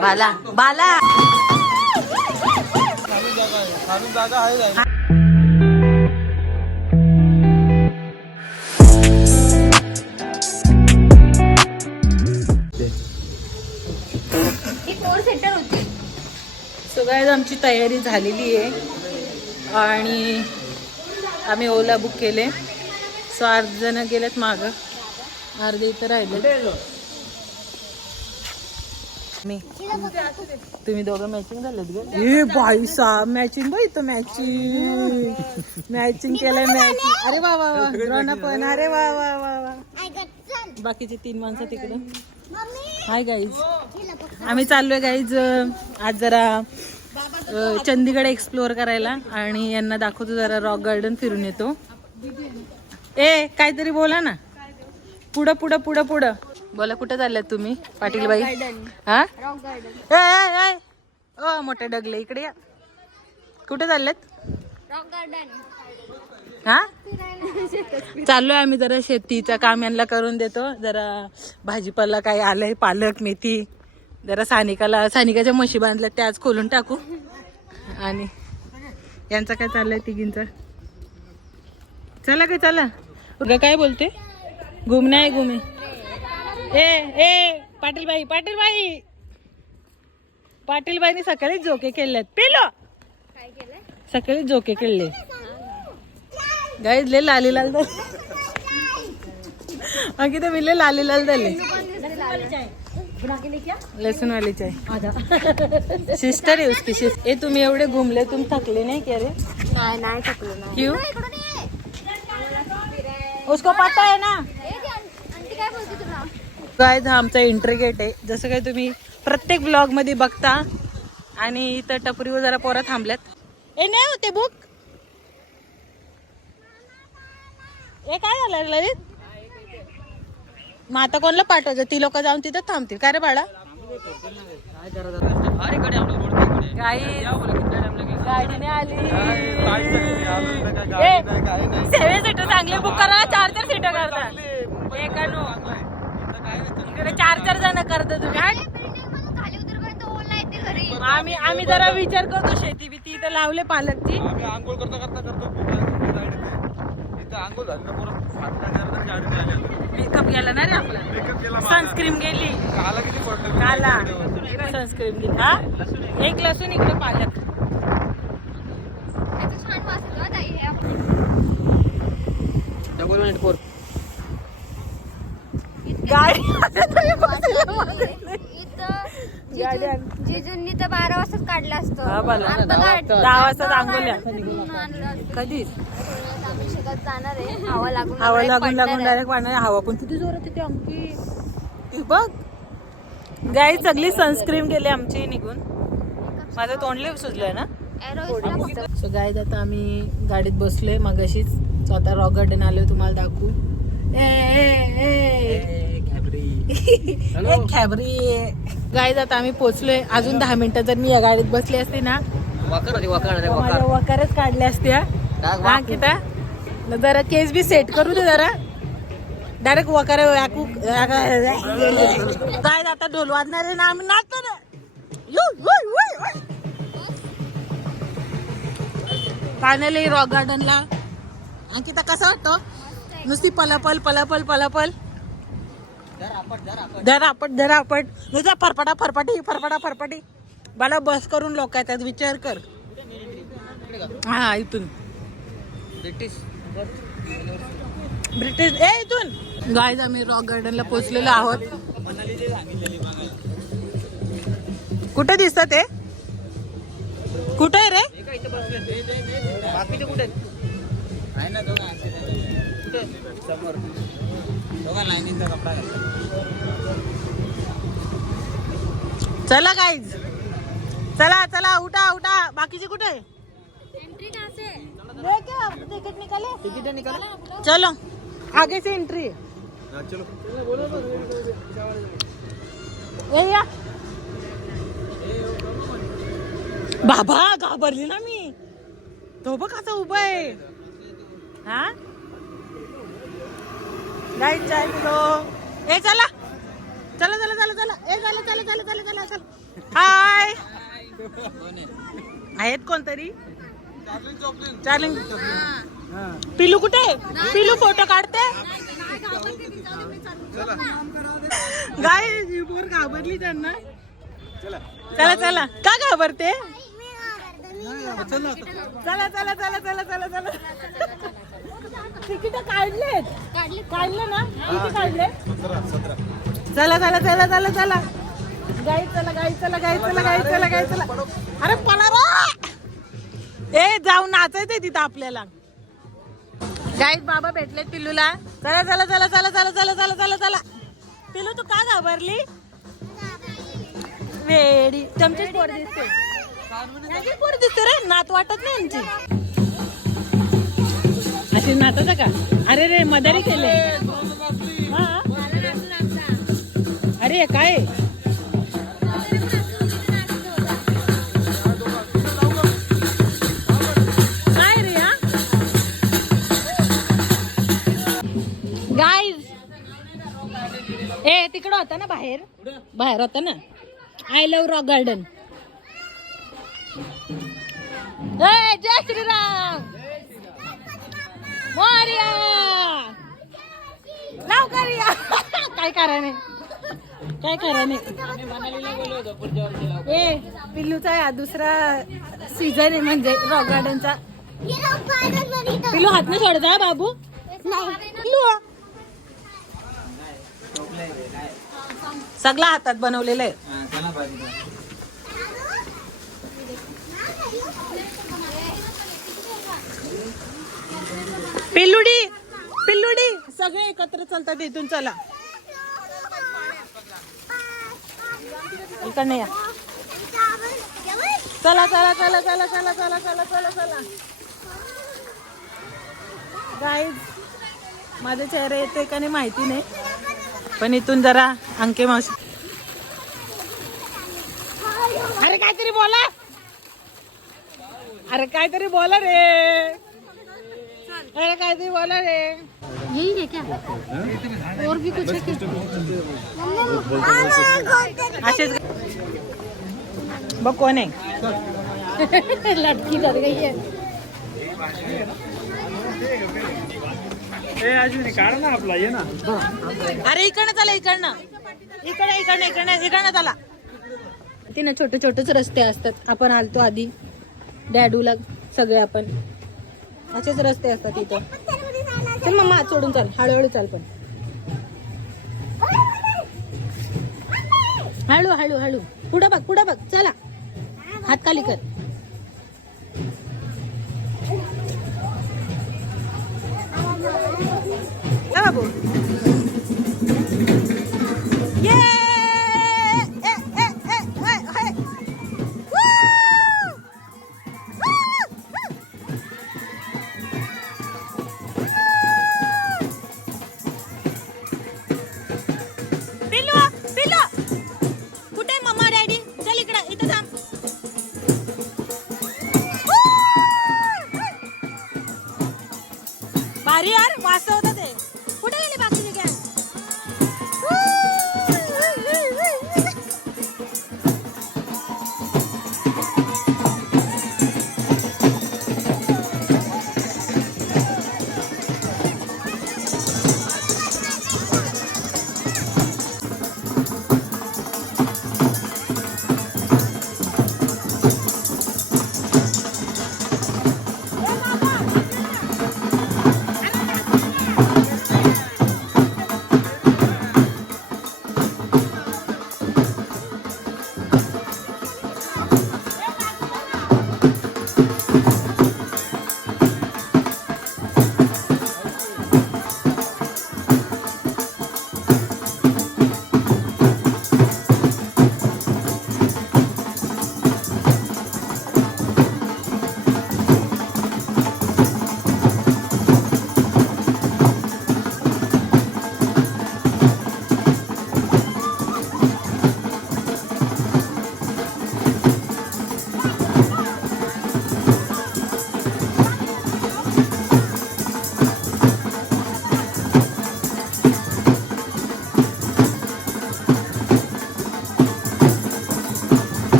बाला बाला जागा आहे. सगळ्यात आमची तयारी झालेली आहे आणि आम्ही ओला बुक केले. 7 जण गेलेत मागं, अर्धे इथं राहिले. मी तुम्ही दोघं मॅचिंग झालेत ग. ए बाई सा मॅचिंग बाई, तो मॅचिंग केलंय मॅचिंग. अरे वा वा वा रोना पण. अरे वा वा वा वा. बाकीचे 3 माणसं तिकडं. हाय गाईज, आम्ही चाललोय गाईज आज जरा चंदीगड एक्सप्लोअर करायला आणि यांना दाखवतो जरा रॉक गार्डन फिरून येतो. ए काहीतरी बोला ना. पुढं पुढं पुढं पुढं बोला. कुठे चालल्यात तुम्ही पाटील बाई? हा ओ मोठे डगले इकडे या. कुठे चाललेत? Rock garden. हा चाललोय आम्ही जरा शेतीचं काम यांना करून देतो. जरा भाजीपाला काय आलंय, पालक मेथी. जरा सानिकाच्या म्हशी बांधल्या त्या आज खोलून टाकू. आणि यांचं काय चाललंय तिघींचं? चला काय चला. उगा काय बोलते? घुमणे आहे घुमे. ए पाटील बाई पाटील बाई पाटील बाईनी सकाळीच झोके केलेत. पेलो काय केलंय? सकाळीच झोके केले गाईज. ले लाली लाल झाले अंकित मिले लाली लाल झाले. लसूण वाली चाय सिस्टर है उसकी सिस्टर. ए तुम्ही एवढे घुमले, तुम थकले नाही क्या रे? नाही थकलो ना. क्यों? उसको पता है ना. आंटी काय बोलते तुला? गाईज हा आमचा एंट्री गेट आहे, जसं काही तुम्ही प्रत्येक ब्लॉग मध्ये बघता. आणि इथं टपरीवर जरा पोरं थांबल्यात. ए नाही होते बुक. ए काय झालं ललित? मग आता कोणाला पाठवायचं? ती लोक जाऊन तिथं थांबतील का रे बाळा? गाडीने आली. 7 सीटर चांगले बुक करा. 4 सीटर करता. एकानो 4 जण करता तुम्ही. आम्ही जरा विचार करतो. शेती बिती इथं लावले पालकची. आंघोळ करतो मेकअप गेला ना रे आपला. सनस्क्रीन गेली. काला सनस्क्रीन गेली. हा एक लसूण इकडे पालक. छान वाटतं ताई हे. जिजूंनी तर 12 वाजताच काढला असतो. 10 वाजता आंघोळ्या कधीच. आम्ही शेतात जाणार आहे. हवा लागून डायरेक्ट पाणी. हवा पण किती जोरात येते आमची. ती बघ गाई सगळी सनस्क्रीन गेली आमची निघून. माझं तोंडले सुजलंय ना. सो गाईज आता आम्ही गाडीत बसलोय मगाशीच. स्वतः रॉक गार्डन आलोय तुम्हाला दाखवू. खॅबरी गाईज आता आम्ही पोहोचलोय. अजून 10 मिनिटं जर मी या गाडीत बसली असते ना माझ्या वकारच काढले असते. हा किता जरा केस बी सेट करू दे जरा. डायरेक्ट वकार काय आता ढोल वाजणार आहे ना. आम्ही नाचतो ना. फायनली रॉक गार्डनला. अंकिता कसं वाटतं? नुसती पलापल पलापल पलापल. धरापट नुसता फरफटी. मला बस करून लोक येतात. विचार कर. हा इथून ब्रिटिश इथून. गाईज आम्ही रॉक गार्डनला पोहोचलेलो आहोत. कुठे दिसत ते? कुठे आहे रे? चला गाईज चला उठा. बाकीचे कुठे? टिकट निकाले. चलो आगे से एंट्री है. या बाबा घाबरली ना मी. तो बघ आता उभा आहे. हा गाईज चाय पिलो. ए चला. ए चला. हाय आहेत कोणतरी चार्लिंग पिलू कुठे पिलू फोटो काढते गाय बोर घाबरली त्यांना चला चला का घाबरते चला चला चला चला चला चला तिकीट काढले ना किती काढले चला चला चला चला चला गाई चला गाई चला गाई चला गाई चला गाई चला अरे पळा रे ए जाऊन नाचायचंय तिथं आपल्याला गाईत बाबा भेटलेत पिल्लूला चला चला चला चला चला चला चला चला चला पिल्लू तू का घाबरली वेडी चमचीच पोर दिसते यांची पोर दिसते रे नात वाटत नाही यांची अशी नाचत का अरे रे मदारी केले हा अरे काय ए तिकडं होता ना बाहेर बाहेर होता ना आय लव्ह रॉक गार्डन जय श्रीराम मोरया लवकर या काय कराने काय कराने ए पिल्लूचा या दुसरा सीझन आहे म्हणजे रॉक गार्डनचा पिल्लू हात नाही सोडता बाबू पिल्लू सगळं हातात बनवलेलं आहे पिल्लुडी पिल्लुडी सगळे एकत्र चालतात इथून चला इकडनं या चला चला चला चला चला चला चला चला चला गाईज माझे चेहरे येते का नाही माहिती नाही पण इथून जरा अंके मावशी अरे काहीतरी बोला अरे काहीतरी बोला रे अरे काहीतरी बोला रे यही है क्या और भी कुछ है असेच बघ कोण आहे लड़की डर गई है ना आपला ये ना अरे इकडनं चला इकडनं इकडे इकडनं इकडनं इकडनं चला तिने छोटे छोटेच रस्ते असतात आपण आलतो आधी डॅडूला सगळे आपण असेच रस्ते असतात इथं चल मम्मा सोडून चाल हळूहळू चाल पण हळू हळू हळू पुढं बघ चला हात खाली कर बाबू ये पिल्लू पिल्लू कुठे मम्मा डॅडी चल इकडं इथं थांब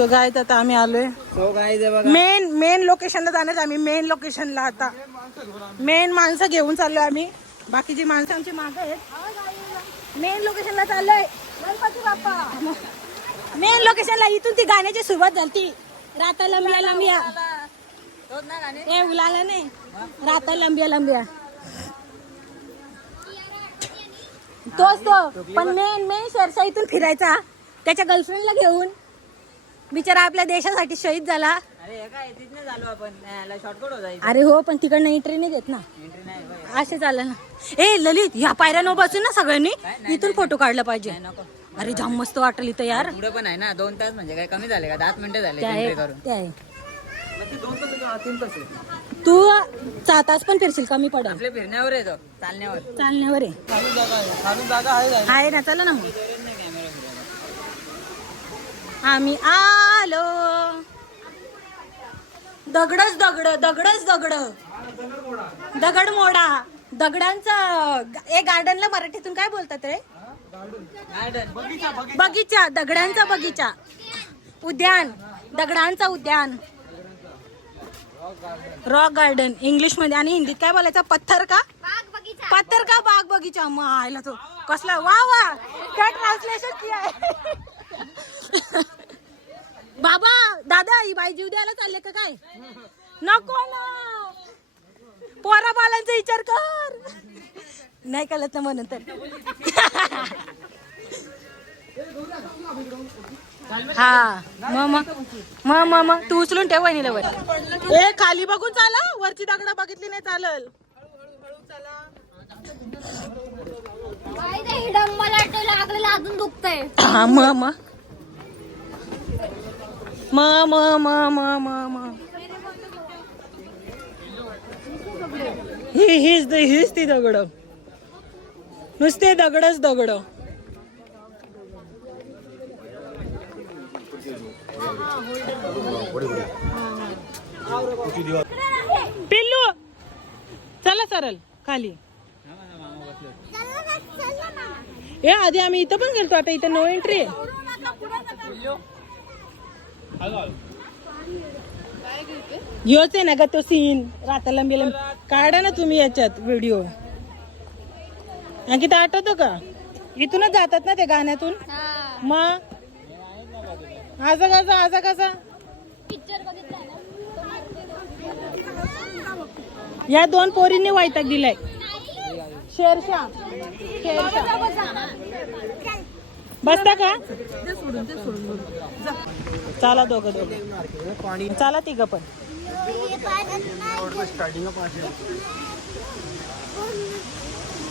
सो गाईज आता आम्ही आलोय मेन लोकेशनला जाणार आम्ही. मेन लोकेशनला आता मेन माणसं घेऊन चाललोय आम्ही. बाकीची माणसं आमची मागं आहेत. मेन लोकेशनला चाललोय. गणपती बाप्पा मेन लोकेशनला. इथून ती गाण्याची सुरुवात झाली. राता लंबिया लंबिया ए उलाला नाही. राता लंबिया लंबिया तोच तो. पण मेन शेरशा इथून फिरायचा त्याच्या गर्लफ्रेंडला घेऊन. बिचारा आपल्या देशासाठी शहीद झाला. अरे हो पण तिकडनं एंट्री नाही देत ना. असे चालेल ना. ए ललित ह्या पायऱ्या नो बसून ना सगळ्यांनी इथून फोटो काढला पाहिजे. अरे जाम मस्त वाटेल इथं यार. पुढे पण आहे ना 2 तास म्हणजे काय कमी झाले का 10 मिनिटं झाले ते आहे entry करून. ते आहे. तू 4 तास पण फिरशील कमी पडेल. आपल्या फिरण्यावर येतो चालण्यावर चालण्यावर आहे. आहे ना चला ना मग. आम्ही आलो. दगडच दगड दगडच दगड दगड मोडा. दगडांचं ए गार्डनला मराठीतून काय बोलतात रे? बगीचा. दगडांचा बगीचा. उद्यान. दगडांचा उद्यान. रॉक गार्डन इंग्लिश मध्ये. आणि हिंदीत काय बोलायचं? पत्थर का पत्थर का बाग बगीचा. मग आयला तो कसला वा वा काय ट्रान्सलेशन किया. बाबा दादा ही बाई जीव द्यायला चालले का काय? नको ना पोरा बालांचा विचार कर. नाही कळत ना म्हणून तर. हा मग तू उचलून ठेव वहिनीला वर. ए खाली बघून चाला. वरची दगड बघितली नाही चालल. अजून दुखतंय. हा मग हीच ती दगड. नुसते दगडच दगड. पिल्लू चला सरळ खाली. ए आधी आम्ही इथं पण गेलतो. आता इथं नो एंट्री. योच आहे ना ग तो सीन. राता लंबी काढा ना तुम्ही याच्यात व्हिडिओ. किती आठवतो का? इथूनच जातात ना ते गाण्यातून. मग आजा कसा या 2 पोरींनी वैताग दिलाय. शेरशा बसता का? चला दोघं चला तिघ पण.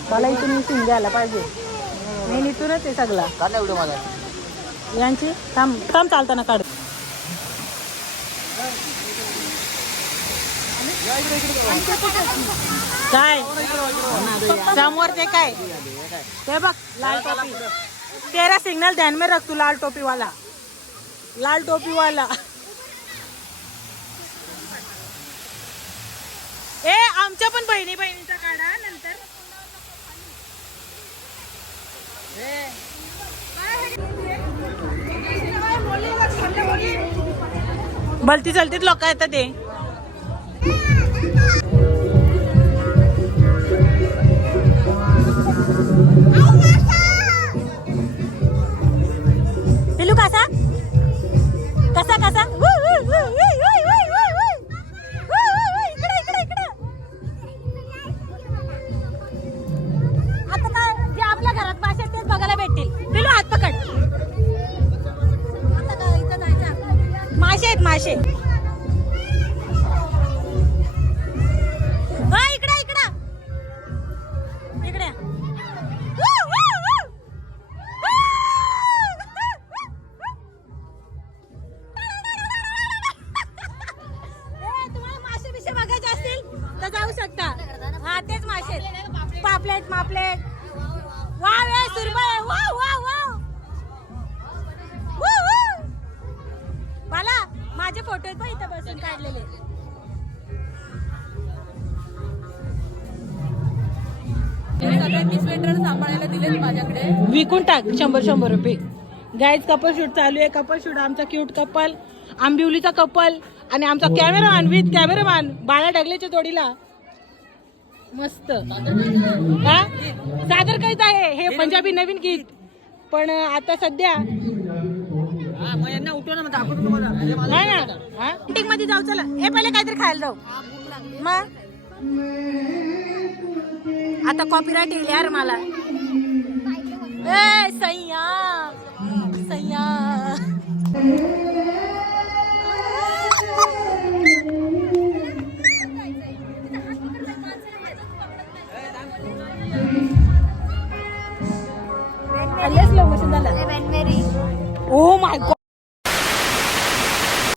मला इथून सीन घ्यायला पाहिजे. मी इथूनच आहे सगळा यांची. थांब चालताना काढ. काय समोर ते काय ते बघ लाल टोपी. तेरा सिग्नल ध्यान में रख तू. लाल टोपी वाला. ए आमच्या पण बहिणीचा काढा नंतर. भलती चलतीत लोक येतात ते. पिलू कसा इकडे आता काय जे आपल्या घरात मासे तेच बघायला भेटतील. पिलू हात पकड. आता काय इथं जायचं. मासे आहेत मासे. इकडे तुम्हाला मासे बिशे बघायचे असतील तर जाऊ शकता. हा तेच मासे. पापलेट वाव ए सुरमई वाव. मला माझे फोटो आहेत इथं बसून काढलेले. सगळ्यांनी स्वेटर सांभाळायला दिलेत माझ्याकडे. विकून टाक 100 रुपये. गाईज कपल शूट चालू आहे. कपल शूट आमचा क्यूट कपल, आंबिवलीचा कपल आणि आमचा कॅमेरामॅन विथ कॅमेरामॅन बाळा ढगलेच्या जोडीला. मस्त हा सादर करीत आहे हे पंजाबी नवीन गीत. पण आता सध्या नाही ना मीटिंग मध्ये जाऊ. चला हे पहिले काहीतरी खायला जाऊ. मग आता कॉपीराइट येईल यार मला. ए सय्या सय्या